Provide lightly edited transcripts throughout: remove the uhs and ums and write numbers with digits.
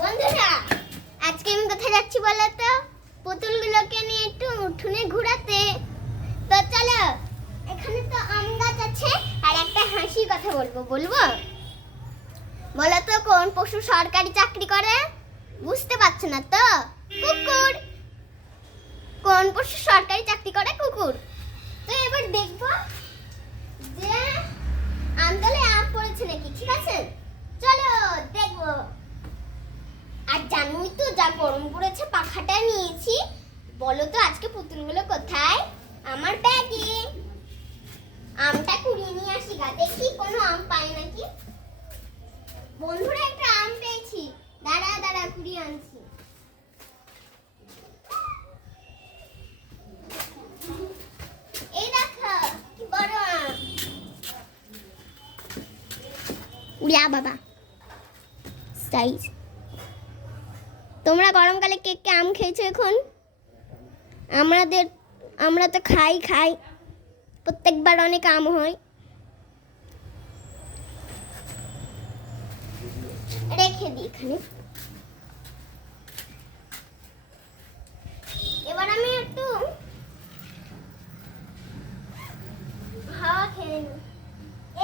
বন্ধুরা, আজকে আমি কোথায় যাচ্ছি বলো তো? পুতুলগুলোকে নিয়ে একটু উঠোনে ঘোরাতে। তো চলো, এখানে তো আম গাছ আছে আর একটা হাসির কথা বলবো। বলো তো কোন পশু সরকারি চাকরি করে? বুঝতে পারছো না তো? কুকুর। কোন পশু সরকারি চাকরি করে? কুকুর। তো এবার দেখবো যে আমতলে আম পড়েছে নাকি। ঠিক আছে, চলো দেখবো। আর জানোই তো যা গরম পড়েছে, পাখাটা নিয়েছি। বলো তো আজকে পুতুলগুলো কোথায়? আমার ব্যাগে। আমটা কুড়িয়ে নিয়ে আসি গা, দেখি কোনো আম পাই নাকি। বন্ধুরা, একটা আম পেয়েছি, দাঁড়া কুড়িয়ে আনছি। এই দেখো কি বড় আম। উড়িয়া বাবা সাইজ। তোমরা গরমকালে কে কে আম খেয়েছো এখন? আমরা তো খাই প্রত্যেকবার অনেক আম হয়। রেখে দিই এখানে। এবার আমি একটু হাওয়া খেয়ে নিই।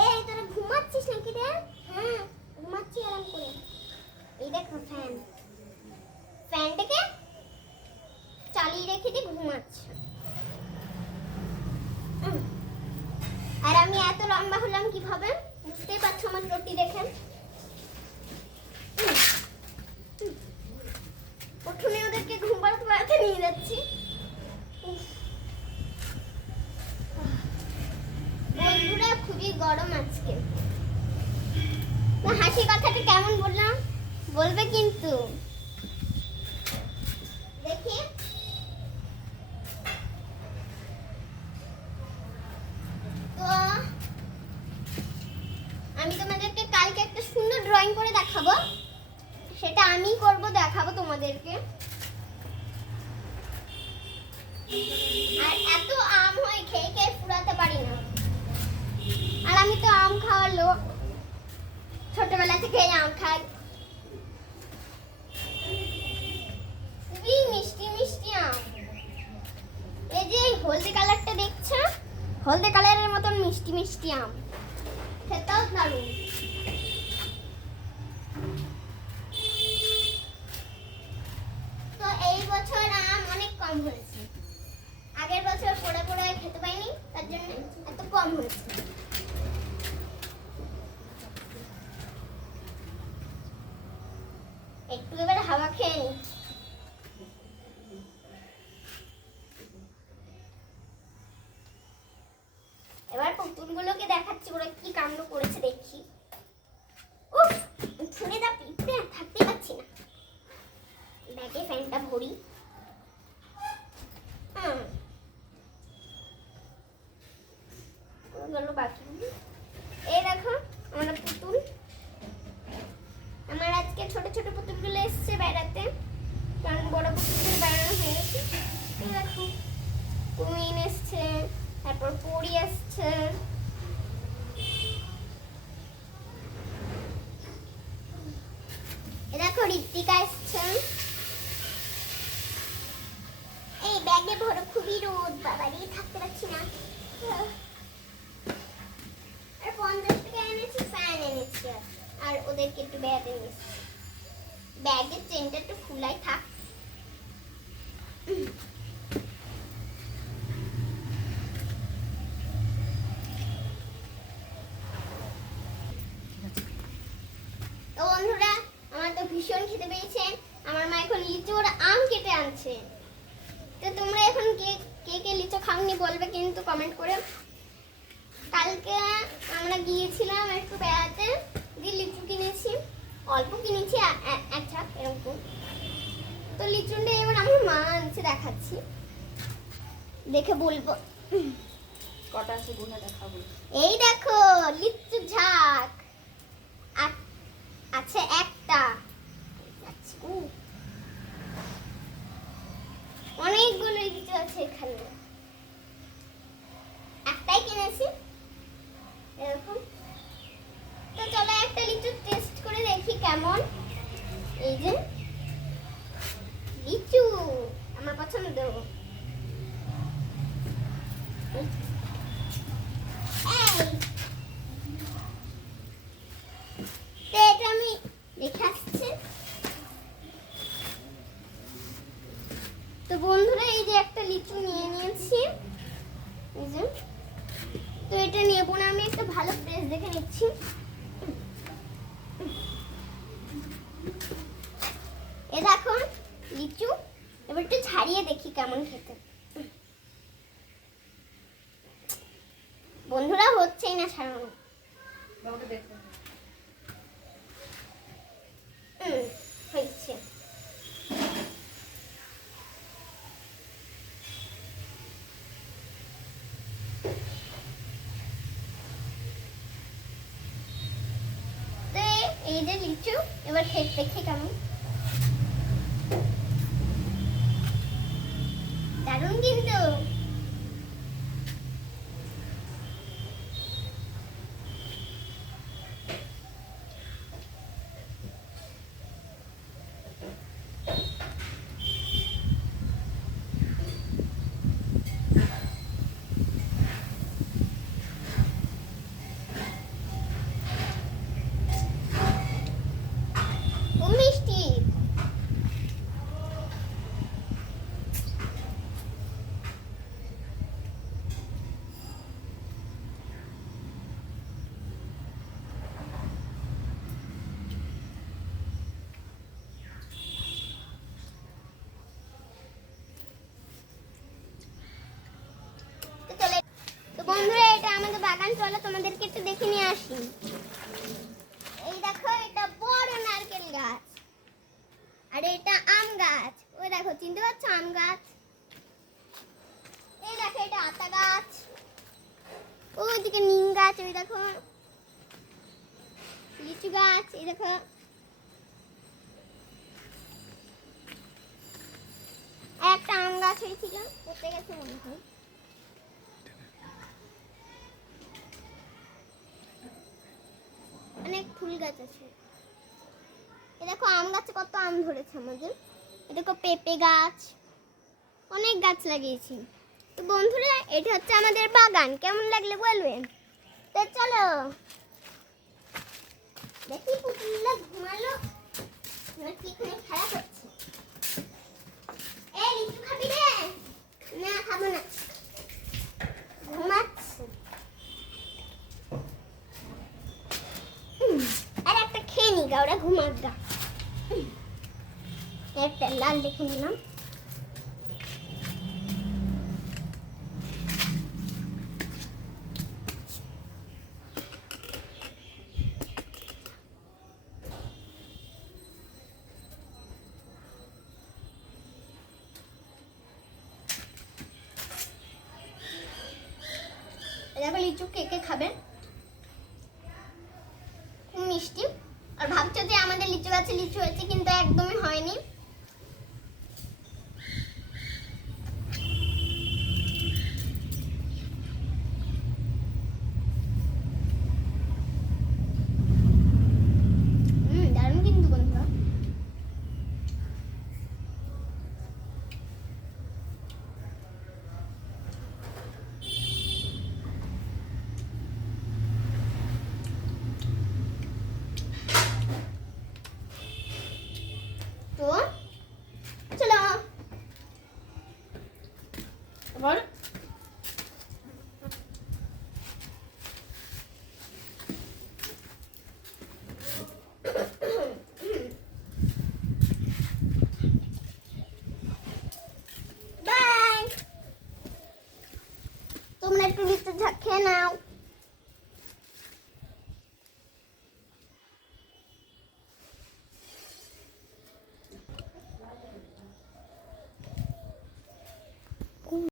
এই তোরা ঘুমাচ্ছিস নাকি রে? হ্যাঁ, ঘুমাচ্ছি আরাম করে। এই দেখো ফ্যানটাকে চালিয়ে রেখে দিয়ে ঘুমাচ্ছে। আর আমি এত লম্বা হলাম কিভাবে? বুঝতেই পারছো আমার চটি দেখে। উঠোনে ওদেরকে ঘুম পাড়াতে নিয়ে যাচ্ছি। বন্ধুরা, খুবই গরম আজকে। হাসি কথাটা কেমন বললাম? বলবে কিন্তু। দেখি তো আমি তোমাদেরকে কালকে একটা সুন্দর ড্রয়িং করে দেখাবো। সেটা আমি করব, দেখাবো তোমাদেরকে। আর এত আম হয়, খেয়ে খেয়ে ফুরাতে পারি না। আর আমি তো আম খাওয়ার লোক, ছোটবেলা থেকে আম খাই। খুবই মিষ্টি মিষ্টি আম। এই যে হলদে কালারটা দেখছো, হলদে কালারের মতন মিষ্টি মিষ্টি আম, খেতেও দারুণ। তো এই বছর আম অনেক কম হয়েছে। আগের বছর পড়ে পড়ে খেতে পাইনি, তার জন্য এত কম হয়েছে। একটু এবার হাওয়া খেয়ে নি। এবার পুতুলগুলোকে দেখাচ্ছি ওরা কি কাণ্ড করেছে দেখি। উফ, ছুঁড়ে দা পিঁপড়ে, থাকতে পারছি না। ব্যাগে ফ্যানটা ভরি। গেল বাকি। এই দেখো আমার পুতুল। আমার আজকে ছোট ছোট পুতুলগুলো এসছে বেড়াতে, কারণ বড় পুতুলদের বেড়ানো হয়ে গেছে। এই দেখো কুমিন এসছে, তারপর পরি আসছে। দেখো ঋত্বিকা এসছে। এই ব্যাগে ভরে, খুবই রোদ বাবা রে, থাকতে পারছি না। আর 50 টাকা এনেছি, ফ্যান এনেছি। আর ওদেরকে একটু ব্যাগে নিয়েছি। ব্যাগের চেনটা একটু ফুলাই থাক। তো বন্ধুরা, আমার তো ভীষণ খেতে পেয়েছে। আমার মা এখন লিচুর আম কেটে আনছে। তো তোমরা এখন কে কে লিচু খাওনি বলবে কিন্তু কমেন্ট করে। কালকে আমরা গিয়েছিলাম একটু বেড়াতে, দিয়ে লিচু কিনেছি, অল্প কিনেছি, একটা এরকম। তো লিচুটা এবার আমার মা আনছে, দেখাচ্ছি, দেখে বলবো কটা আছে গুনে দেখাবো। এই দেখো লিচু ঝাঁক আছে একটা। অনেকগুলো লিচু আছে এখানে, একটাই কিনেছি এরকম। তো চলো একটা লিচু টেস্ট করে দেখি কেমন। এই যে লিচু আমার পছন্দ। এই তো এটা আমি দেখে আসছি। তো বন্ধুরা এই যে একটা লিচু নিয়ে নিয়েছি, এই যে। তো এটা নেবো না, আমি একটা ভালো প্লেস দেখে নিচ্ছি। এ দেখো লিচু, এবার একটু ছাড়িয়ে দেখি কেমন খেতে। বন্ধুরা হচ্ছেই না ছাড়ানো। বাবাকে দেখো। হয়েছে। তো এই যে লিচু, এবার খেতে দেখি কেমন। দারুণ কিন্তু। ও মিষ্টি। তো বন্ধুরা এটা আমাদের বাগান, চলো তোমাদেরকে একটু দেখে নিয়ে আসি। এই দেখো এটা বড় নারকেল গাছ, আর এটা আম গাছ। ওই দেখো চিনতে পারছো আম গাছ। এই দেখো এটা আতা গাছ, ওইদিকে নিম গাছ, ওই দেখো লিচু গাছ, এই দেখো একটা আম গাছ হয়েছিল, পড়তে গেছে মনে হয়। অনেক ফুল গাছ আছে। এ দেখো আম গাছে কত আম ধরেছে আমাদের। এ দেখো পেঁপে গাছ, অনেক গাছ লাগিয়েছি। তো বন্ধুরা এটা হচ্ছে আমাদের বাগান, কেমন লাগলো বলবেন। তো চলো দেখি পুতুলটা ঘুমালো নাকি এখানে খেলা করছে। এই লিচু খাবি রে? না খাবো না, ঘুমাচ্ছে। আর একটা খেয়ে নি গা, ওরা ঘুমাক গা। একটা লাল দেখে নিলাম। দেখো লিচু কে কে খাবে, খুব মিষ্টি। আর ভাবছো যে আমাদের লিচু গাছে লিচু হয়েছে, কিন্তু একদমই হয়নি। দারুণ কিন্তু বন্ধুরা। তো চলো এবার বাই। তোমরা একটু লিচু খেয়ে নাও।